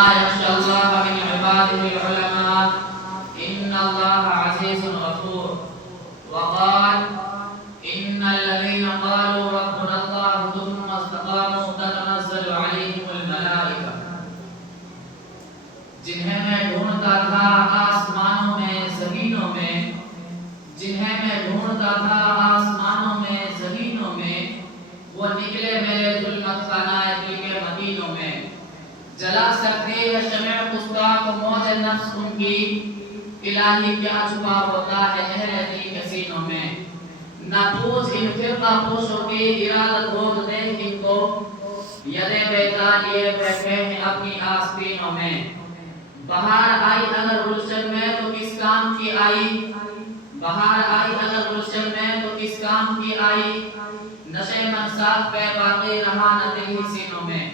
إنما يخشى الله من عباده العلماء إن الله عزيز غفور. وقال إن الذين قالوا ربنا الله ثم استقاموا تتنزل عليهم الملائكة. جنہیں میں ڈھونڈتا تھا آسمانوں میں زمینوں میں، جنہیں میں ڈھونڈتا تھا آسمانوں میں زمینوں میں، وہ نکلے میرے ظلمت خانہ دل کے مدینوں میں. جلا سکتی ہے شمع گستاخ موج نفس ان کی، الہی کیا چھپا ہوتا ہے اہل دل کے سینوں میں. نہ پوچھ ان فرقہ پوشوں کی ارادت ہو تو دیکھ ان کو، یدے بیدار لیے بیٹھے ہیں اپنی آستینوں میں. بہار آئی اگر گلشن میں تو کس کام کی آئی، بہار آئی اگر گلشن میں تو کس کام کی آئی، نشے منصاف پہ باقی رہا نہ دل ہی سینوں میں.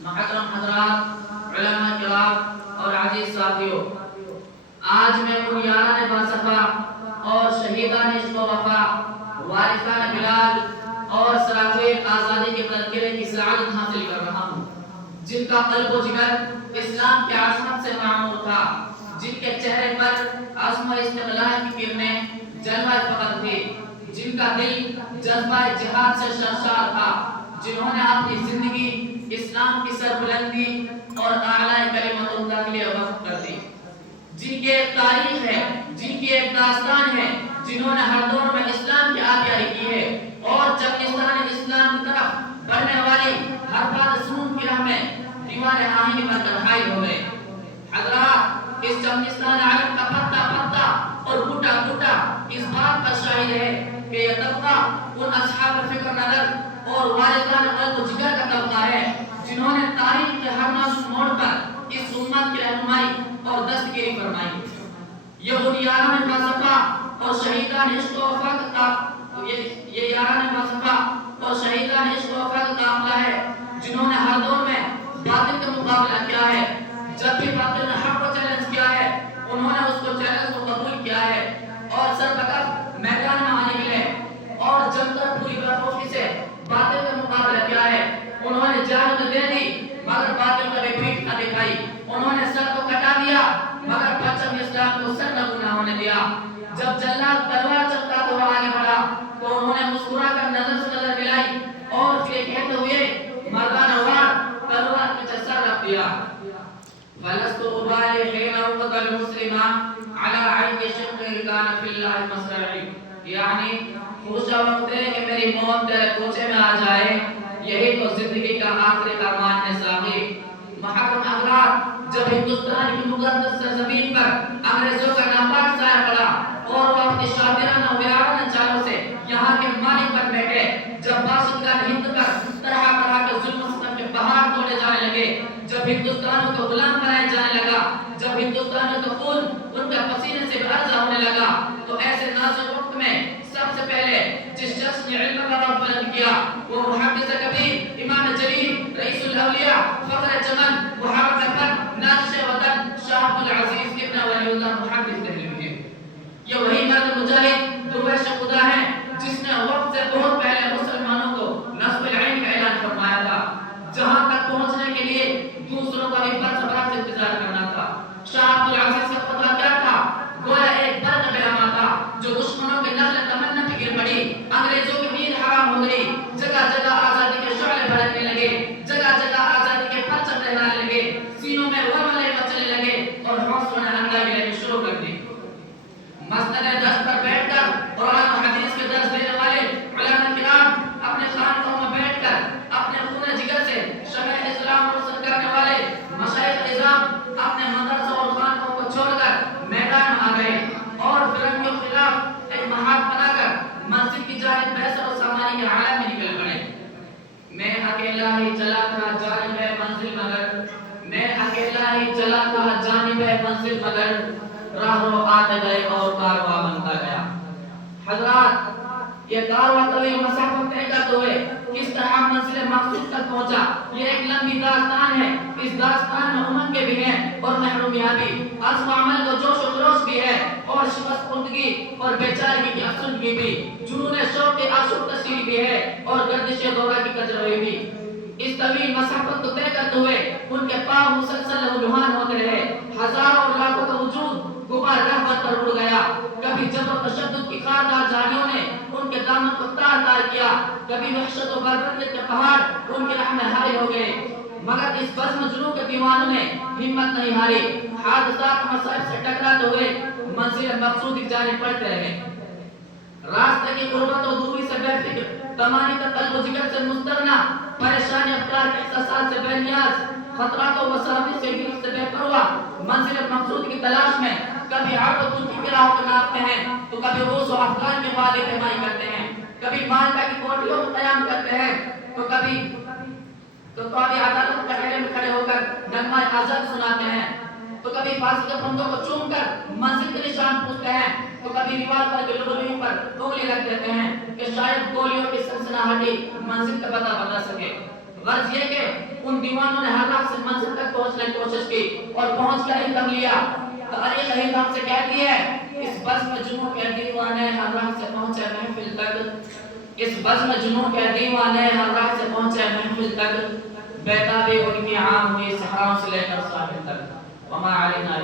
محترم حضرات، علماء کرام اور عزیز ساتھیوں، آج میں ان یاران باصفا اور شہیدان عشق و وفا، وارثان بلال اور سرافیل آزادی کے تذکرے کی سعادت حاصل کر رہا ہوں، جن کا قلب و جگر اسلام کی عظمت سے معمور تھا، جن کے چہرے پر عزم و استقلال کی کرنیں جلوہ فخر تھی، جن کا دل جذبہ جہاد سے سرشار تھا، جنہوں نے اپنی زندگی اسلام کی سربلندی اور اعلیٰ کلمت اللہ کے لیے وقف کر دی، جن کی ایک تاریخ ہے، جن کی ایک داستان ہے، جنہوں نے ہر دور میں اسلام کی آبیاری کی ہے اور جب اسلام کی طرف بڑھنے والی ہر بات سنون کی راہ میں دیوار آہنی پر تنہائی ہو گئے. حضرات، اس چمنستان عالم کا پتا پتا اور بوٹا بوٹا اس بات پر شاہد ہے کہ یہ طبقہ ان اصحاب فکر نظر اور وارثان قلب و جگر کا طبقہ ہے جنہوں نے تاریخ کے ہر نازک موڑ پر اس امت کی رہنمائی اور دستگیری فرمائی. یہ ان یاران باصفا اور شہیدان عشق و وفا کا یہ یاران باصفا اور شہیدان عشق و وفا کا قافلہ ہے جنہوں نے ہر دور میں باطل کا مقابلہ کیا ہے. جب بھی باطل نے حق کو چیلنج کیا ہے، انہوں نے اس کو چیلنج کو قبول کیا ہے اور سر بکر میدان میں آنے ملے اور جم کر پوری بخوفی سے باطل کا مقابلہ کیا ہے. انہوں نے جان تو دے دی مگر باطل کا بھی پیٹھ نہ دکھائی. انہوں نے سر کو کٹا دیا مگر پرچم اسلام کو سر نگو نہ ہونے دیا. جب جلاد تلوار چلتا تو وہ آگے بڑھا تو انہوں نے مسکرا کر نظر سے نظر ملائی اور پھر کہتے ہوئے مردانہ وار تلوار کے سر رکھ دیا. فلست ابالي حين اقتل مسلما على عين شق كان في الله مصرعي. یعنی خوشا وقت ہے کہ میری موت تیرے کوچے میں آ جائے، یہی تو زندگی کا آخری ارمان ہے ساقی. محترم حضرات، جب ہندوستان کی مقدس سرزمین پر انگریزوں کا ناپاک سایہ پڑا اور وہ اپنی شاطرانہ ویرانہ چالوں سے یہاں کے مالک بن بیٹھے، جب باشندگان ہند پر طرح طرح کے ظلم و ستم کے پہاڑ توڑے جانے لگے، جب ہندوستانیوں کو غلام بنایا جانے لگا، جب ہندوستانیوں کا خون ان کے پسینے سے ارزا ہونے لگا، تو ایسے نازک وقت میں سب سے پہلے جس شخص نے علم کا رب بلند کیا وہ محدث کبیر، امام جلیل، رئیس الاولیاء، فخر چمن، محمد ظفر، ناقش وطن، شاہ عبد العزیز ابن ولی اللہ محدث دہلوی ہے. یہ وہی مرد مجاہد درویش خدا ہے جس نے وقت سے بہت پہلے مسلمانوں کو نصب العین کا اعلان فرمایا تھا، جہاں تک پہنچنے کے لیے دوسروں کا بھی برس برس انتظار کرنا تھا. شاہ عبد العزیز کا خطہ کیا تھا؟ گویا ایک برق بیلما تھا جو دشمنوں کے نقل تمنا پہ گر پڑی، انگریزوں کی نیند حرام ہو گئی، جگہ جگہ آزادی کے شعلے بھڑکنے لگے، جگہ جگہ آزادی کے پرچم لہرانے لگے، سینوں میں ولولے مچلنے لگے اور حوصلوں نے ہنگامے لینے شروع کر دی. مسند درس پر بیٹھ کر قرآن و حدیث کے درس دینے والے علماء کرام اپنے خانقاہوں میں بیٹھ کر اپنے خون جگر سے شمع اسلام روشن کرنے والے مشائخ نظام اپنے مدرسوں اور خانقاہوں کو چھوڑ کر میدان میں آ گئے اور فرنگیوں کے خلاف ایک محاذ بنا کر مسجد کی جانب بحث و سامانی کے عالم میں نکل پڑے. میں اکیلا ہی چلا تھا جانب منزل مگر، میں اکیلا ہی چلا تھا جانب منزل مگر، راہ رو آتے گئے اور کارواں بنتا گیا. حضرات، یہ کارواں طویل مسافت طے کرتے ہوئے کس طرح منزل مقصود تک پہنچا، یہ ایک لمبی داستان ہے. اس داستان میں امنگیں بھی ہیں اور محرومیات بھی، عزم و عمل کو جوش و خروش بھی ہے اور شکست خوردگی اور بیچارگی کی افسردگی بھی، جنون شوق کی آشوب تصویر بھی ہے اور گردش دورہ کی کجروئی بھی. اس طویل مسافت کو طے کرتے ہوئے ان کے پاؤں مسلسل لہولہان ہوتے رہے. ہزاروں اور لاکھوں کا وجود غبار رہ بن کر اڑ گیا. کبھی جبر و تشدد کی خاردار جھاڑیوں نے ان کے دامن کو تار تار کیا. کبھی وحشت و بربریت کے پہاڑ ان کے رحم ہارے ہو گئے. مگر اس بزم جنوں کے دیوانوں نے ہمت نہیں ہاری. حادثات مصائب سے ٹکراتے ہوئے منزل مقصود کی جانب بڑھتے رہے. راستے کی غربت و دوری سے بے فکر، تمانی کا قلب و جگر سے مستغنا، پریشانی افکار کے احساسات سے بے نیاز، خطرات و مساوی سے گرفت سے بے پرواہ، منزل مقصود کی تلاش میں کبھی عرب و ترکی کی راہ کو ناپتے ہیں تو کبھی روس و افغان کے والے پیمائی کرتے ہیں. کبھی مالٹا کی کوٹریوں کو قیام کرتے ہیں تو کبھی عدالت کے گھیرے میں کھڑے ہو کر نغمہ آزاد سناتے ہیں. تو کبھی پھانسی کے پھندوں کو چوم کر منزل کے نشان پوچھتے ہیں. تو کبھی ریوالور کے لوگوں پر انگلی رکھ دیتے ہیں کہ شاید گولیوں کی سنسناہٹی منزل کا پتہ بتا سکے. غرض یہ کہ ان دیوانوں نے ہر راہ سے منزل تک پہنچنے کی کوشش کی اور پہنچ کر ہی دم لیا. تاریخ ہند ہم سے کہتی ہے اس بزم جنوں کے دیوانے ہر راہ سے پہنچے محفل تک. اس بزم جنوں کے دیوانے ہر راہ سے پہنچے محفل تک. بیتابی ان کی عام ہوئی صحراؤں سے لے کر ساحل تک. وما علینا